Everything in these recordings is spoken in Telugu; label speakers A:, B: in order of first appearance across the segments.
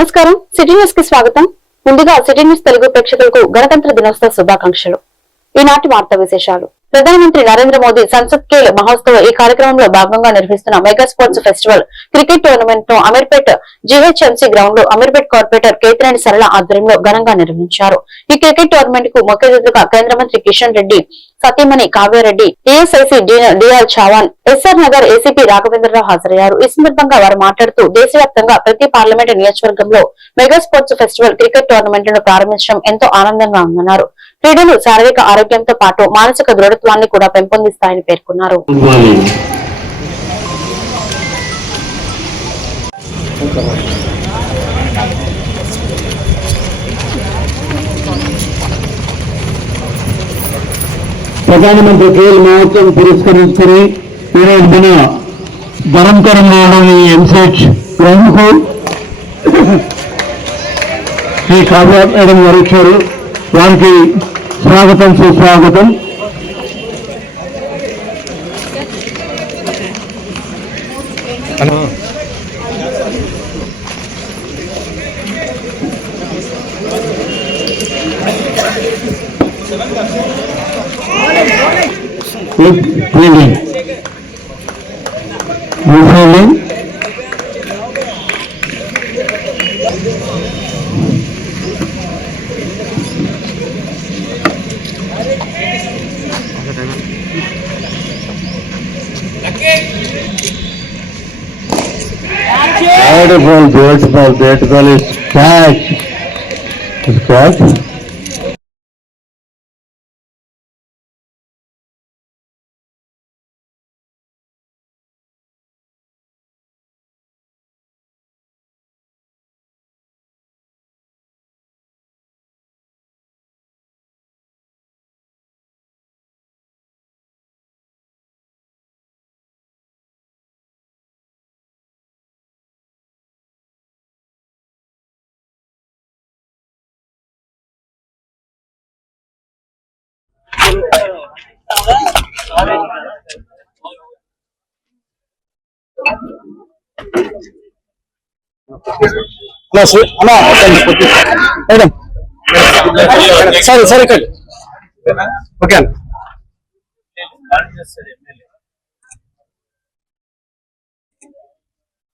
A: నమస్కారం. సిటీ న్యూస్కి స్వాగతం. ముందుగా సిటీ న్యూస్ తెలుగు ప్రేక్షకులకు గణతంత్ర దినోత్సవ శుభాకాంక్షలు. ఈనాటి వార్తా విశేషాలు. ప్రధానమంత్రి నరేంద్ర మోదీ సంసద్ కేల్ మహోత్సవ ఈ కార్యక్రమంలో భాగంగా నిర్వహిస్తున్న మెగా స్పోర్ట్స్ ఫెస్టివల్ క్రికెట్ టోర్నమెంట్ను అమీర్పేట్ జీహెచ్ఎంసీ గ్రౌండ్లో అమీర్పేట్ కార్పొరేటర్ కేతినేని సరళ ఆధ్వర్యంలో ఘనంగా నిర్వహించారు. ఈ క్రికెట్ టోర్నమెంట్కు ముఖ్య కేంద్ర మంత్రి కిషన్ రెడ్డి సతీమణి Kavya Reddy ఏఎస్ఐసి DR Chavan SR Nagar ACP Raghavendra Rao హాజరయ్యారు. ఈ సందర్భంగా వారు మాట్లాడుతూ దేశవ్యాప్తంగా ప్రతి పార్లమెంటు నియోజకవర్గంలో మెగా స్పోర్ట్స్ ఫెస్టివల్ క్రికెట్ టోర్నమెంట్ను ప్రారంభించడం ఎంతో ఆనందంగా ఉందన్నారు. క్రీడలు శారీరక ఆరోగ్యంతో పాటు మానసిక దృఢత్వాన్ని కూడా పెంపొందిస్తాయని పేర్కొన్నారు.
B: ప్రధానమంత్రి కేఎల్ మహోత్సవం పురస్కరించుకుని ఈరోజు మన ధరంకరంలోని ఎంసెట్ గ్రౌండ్కు శ్రీ కావ్య మేడం గారు వచ్చారు. వారికి స్వాగతం సుస్వాగతం Good fielding. Alexandre. Vai. Tudo certo? Madam సరే సరే ఇక్కడ ఓకే అన్న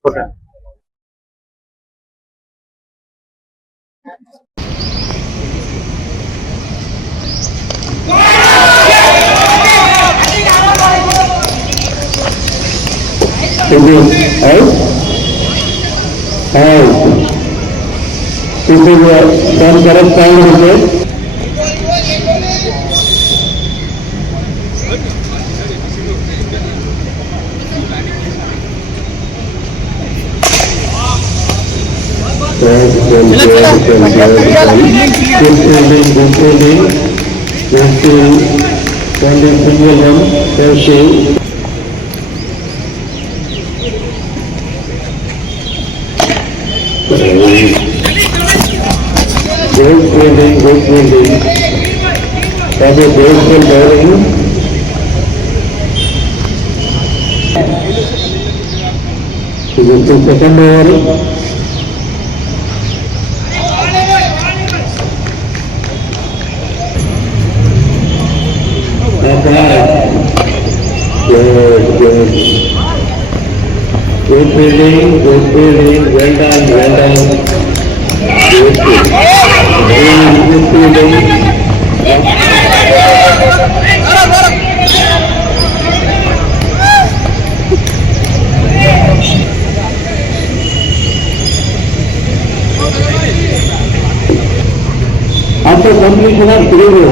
B: okay Tubig. Ay? Ay. Tubig. Saan karat tayo nito? Good building, good building. Good building, good building. great building, great building. That is a beautiful building. This is the second over. Good, good. Good feeling, good building, well done, well done. Good, good. atau komisioner keliru.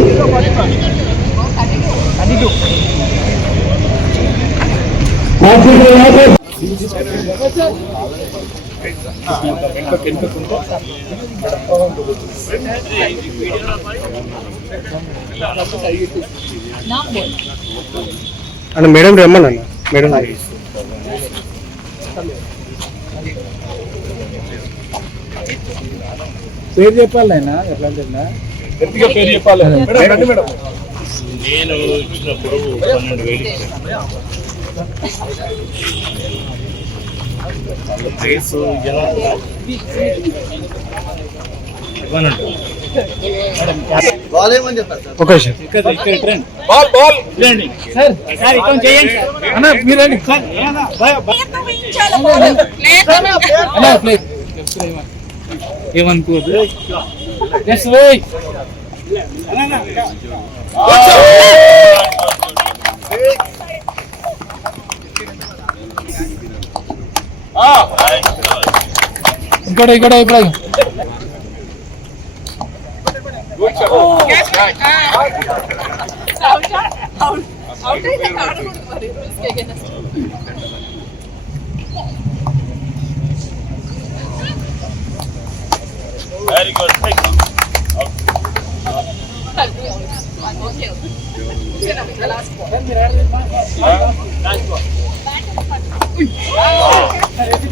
C: అన్న మేడం రమ్మను మేడం
D: పేరు చెప్పాలి నాయన? ఎట్లా
C: పేరు చెప్పాలి
E: నేను ఇచ్చిన పన్నెండు వేలు ఇచ్చాను
C: ఒక నిమిషం.
D: బాల్ బాల్ సార్ సార్ ఇక్కడ చేయండి అన్న మీరు రండి సార్ అన్న ప్లీజ్ ఏమనుకోదు జస్ట్ వెయిట్ ఇక్కడ ఇక్కడ ఇక్కడ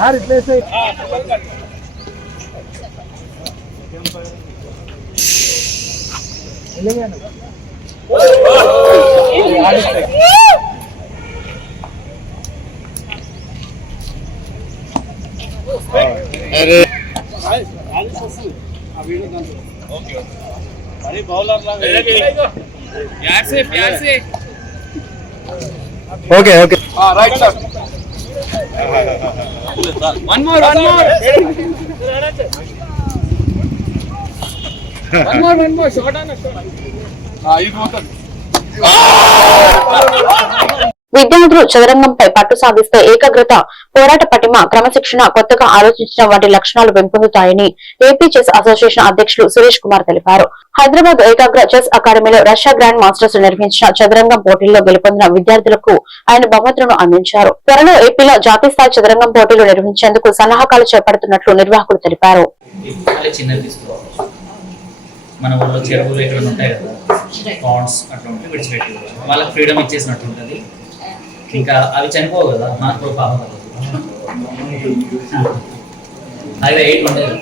E: यार इतने से अरे। अरे प्यार
D: से प्यार
C: से okay
E: okay right
D: sir One more, one more. one more, one more. Shot
E: on a shot. Ah, you got it.
A: విద్యార్థులు చదరంగంపై పట్టు సాధిస్తే ఏకాగ్రత పోరాట పటిమ క్రమశిక్షణ కొత్తగా ఆలోచించిన వంటి లక్షణాలు పెంపొందుతాయని ఏపీ చెస్ అసోసియేషన్ అధ్యక్షులు సురేష్ కుమార్ తెలిపారు. హైదరాబాద్ ఏకాగ్ర చెస్ అకాడమీలో రష్యా గ్రాండ్ మాస్టర్స్ నిర్వహించిన చదరంగం పోటీల్లో గెలుపొందిన విద్యార్థులకు ఆయన బహుమతులను అందించారు. త్వరలో ఏపీలో జాతీయ స్థాయి చదరంగం పోటీలు నిర్వహించేందుకు సన్నాహకాలు చేపడుతున్నట్లు నిర్వాహకులు తెలిపారు.
F: మన ఊళ్ళో చెరువులు ఎక్కడ ఉంటాయి? కదా పాండ్స్ అట్లా ఉంటే విడిచిపెట్టి వాళ్ళకి ఫ్రీడమ్ ఇచ్చేసినట్టు ఉంటుంది. ఇంకా అవి చనిపోవు కదా నాకు కూడా పాపం అదే ఎయిట్ ఉండేది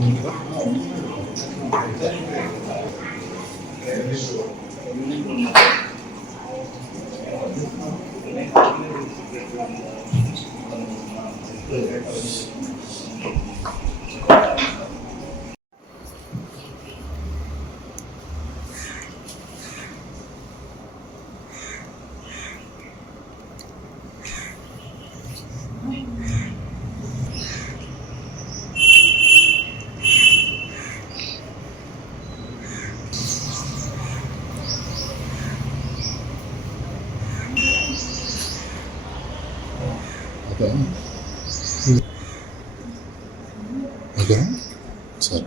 G: Thank.
H: ఓకే సరే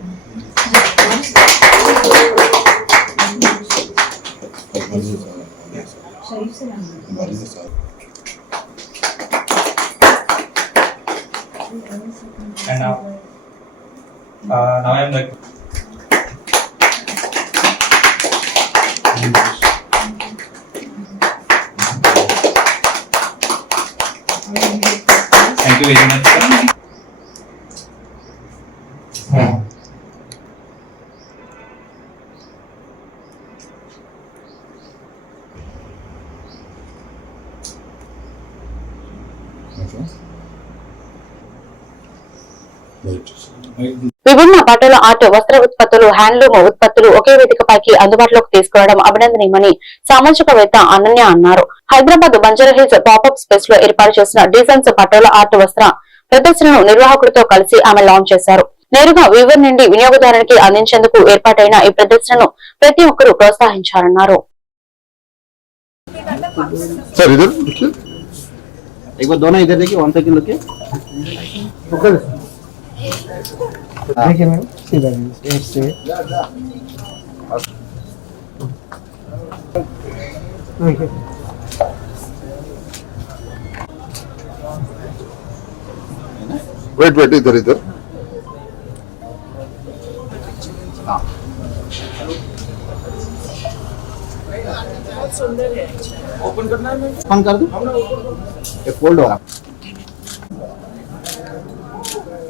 I: And now, uh, now I am like. Thank you very much, sir.
H: Okay right
A: విభిన్న బట్టల ఆర్ట్ వస్త్ర ఉత్పత్తులు హ్యాండ్లూమ్ ఉత్పత్తులు ఒకే వేదికపైకి అందుబాటులోకి తీసుకురావడం అభినందనీయమని సామాజికవేత్త అనన్య అన్నారు Hyderabad Banjara hills popup space లో ఏర్పాటు చేసిన డిజైన్స్ పటోల ఆర్ట్ వస్త్ర ప్రదర్శనను నిర్వాహకుడితో కలిసి ఆమె లాంచ్ చేశారు నేరుగా వీవర్ నుండి వినియోగదారునికి అందించేందుకు ఏర్పాటైన ఈ ప్రదర్శనను ప్రతి ఒక్కరూ ప్రోత్సహించారన్నారు
H: సార్ ఇద్దరు देखिए
C: एक बार दोनों इधर देखिए वन सेकंड रुकिए देखिए मैडम सीधा एक से।
H: वेट वेट इधर इधर।
C: ओपन करना है फ़ोन कर दो? एक फोल्ड हो रहा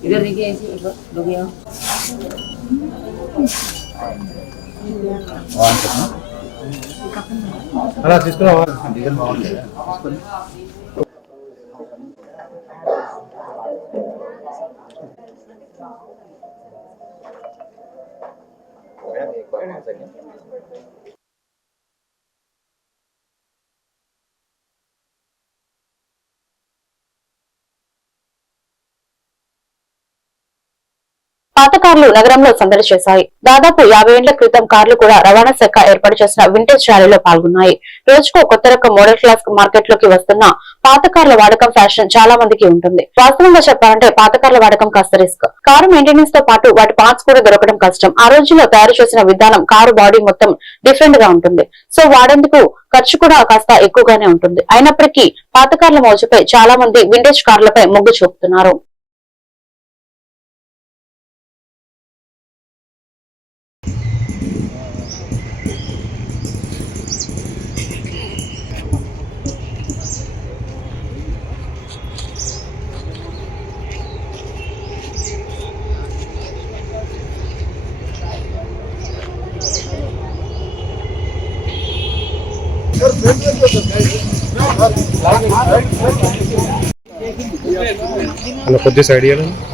J: इधर देखिए ऐसे एक बार लोग यहाँ
C: అలా తీసుకురా
A: పాత కార్లు నగరంలో సందడి చేశాయి. దాదాపు యాభై ఏళ్ళ క్రితం కార్లు కూడా రవాణా శాఖ ఏర్పాటు చేసిన వింటేజ్ ర్యాలీలో పాల్గొన్నాయి. రోజుకు కొత్త రకం మోడల్ క్లాస్ మార్కెట్లోకి వస్తున్న పాత కార్ల వాడకం ఫ్యాషన్ చాలా మందికి ఉంటుంది. వాస్తవంగా చెప్పాలంటే పాత కార్ల వాడకం కాస్త రిస్క్ కారు మెయింటెనెన్స్తో పాటు వాటి పార్ట్స్ కూడా దొరకడం కష్టం. ఆ రోజుల్లో తయారు చేసిన విధానం కారు బాడీ మొత్తం డిఫరెంట్గా ఉంటుంది. సో వాడేందుకు ఖర్చు కూడా కాస్త ఎక్కువగానే ఉంటుంది. అయినప్పటికీ పాత కార్ల మోజుపై చాలా మంది వింటేజ్ కార్లపై మొగ్గు చూపుతున్నారు.
C: కొద్ది సైడ్ చేయాలండి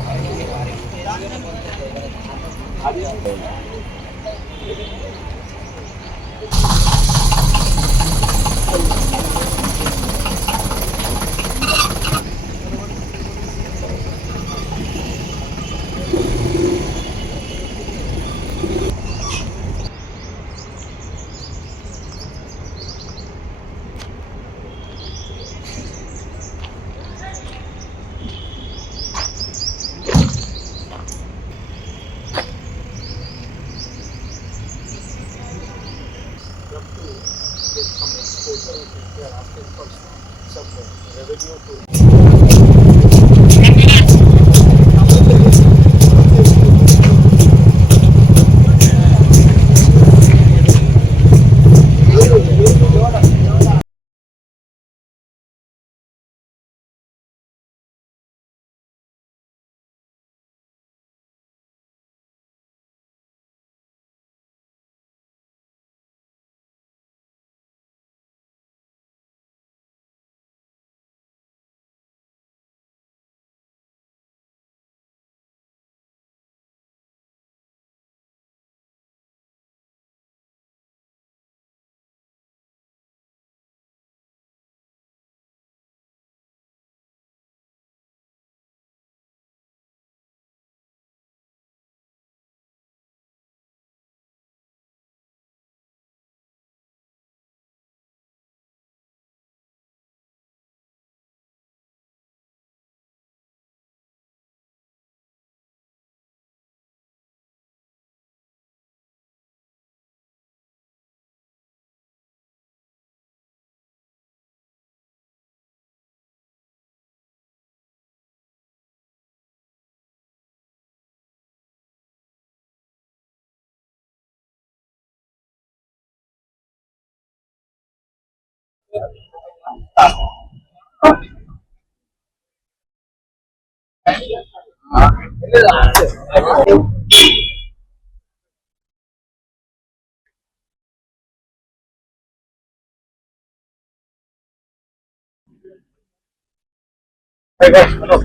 C: Hey, hey, look.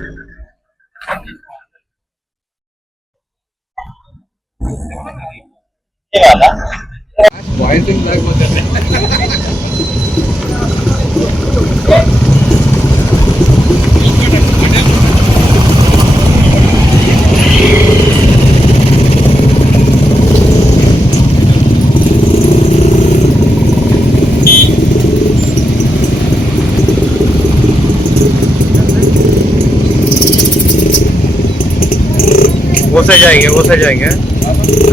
C: Yeah, that's... Why is it like वो साइड जाएँगे वो साइड जाएँगे।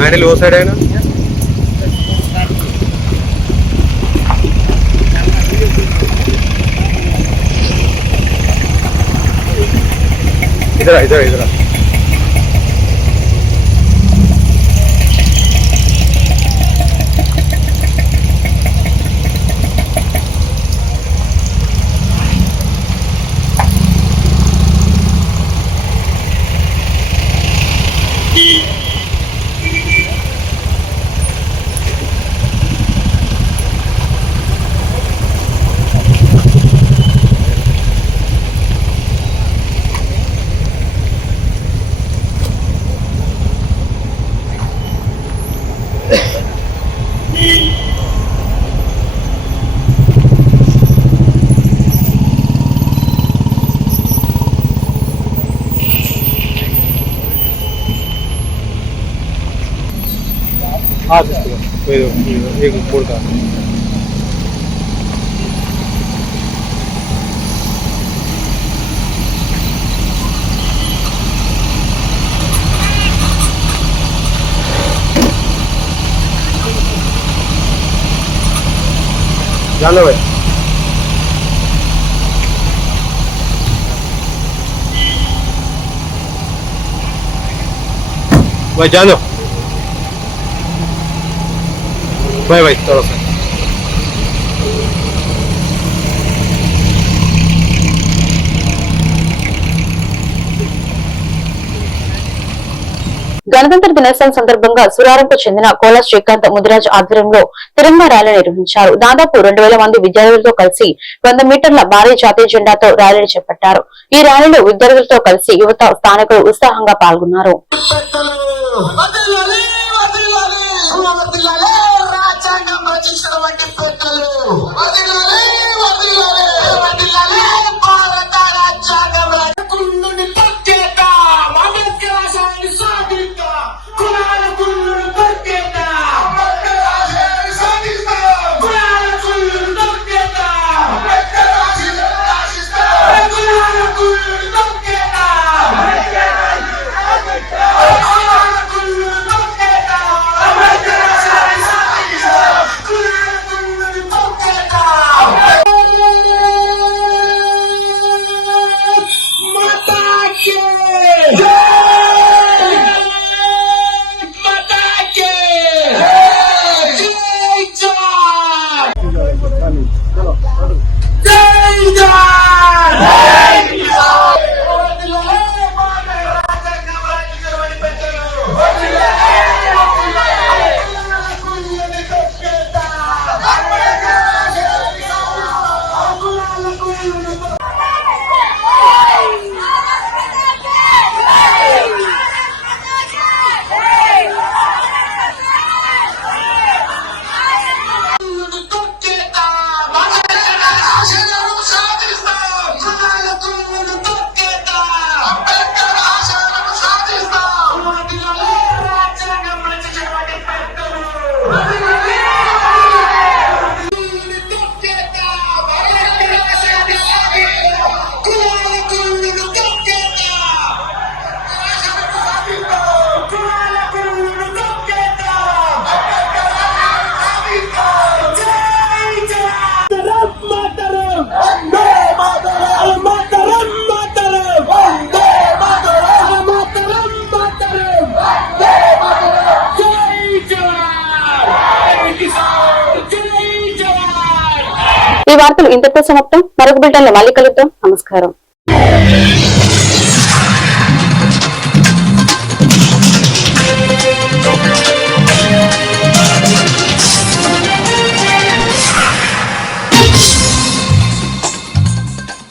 C: हैंडल वो साइड है ना? ಇದರ ಇದರ ಇದರ? एक ऊपर का जानो भाई भाई जानो भाई भाई थोड़ा सा
A: గణతంత్ర దినోత్సవం సందర్భంగా సురారంకు చెందిన కోల శ్రీకాంత్ ముదిరాజ్ ఆధ్వర్యంలో తిరంగా ర్యాలీ నిర్వహించారు దాదాపు రెండు వేల మంది విద్యార్థులతో కలిసి వంద మీటర్ల భారీ జాతీయ జెండాతో ర్యాలీని చేపట్టారు ఈ ర్యాలీలో విద్యార్థులతో కలిసి యువత స్థానికులు ఉత్సాహంగా పాల్గొన్నారు
K: రాజ్యాంగం రచించిన పెట్టలు వదిలాలి
A: ఈ వార్తలు ఇంతతో సమాప్తం. మరొక బిల్టన్లో మళ్ళీ కలుద్దాం. నమస్కారం.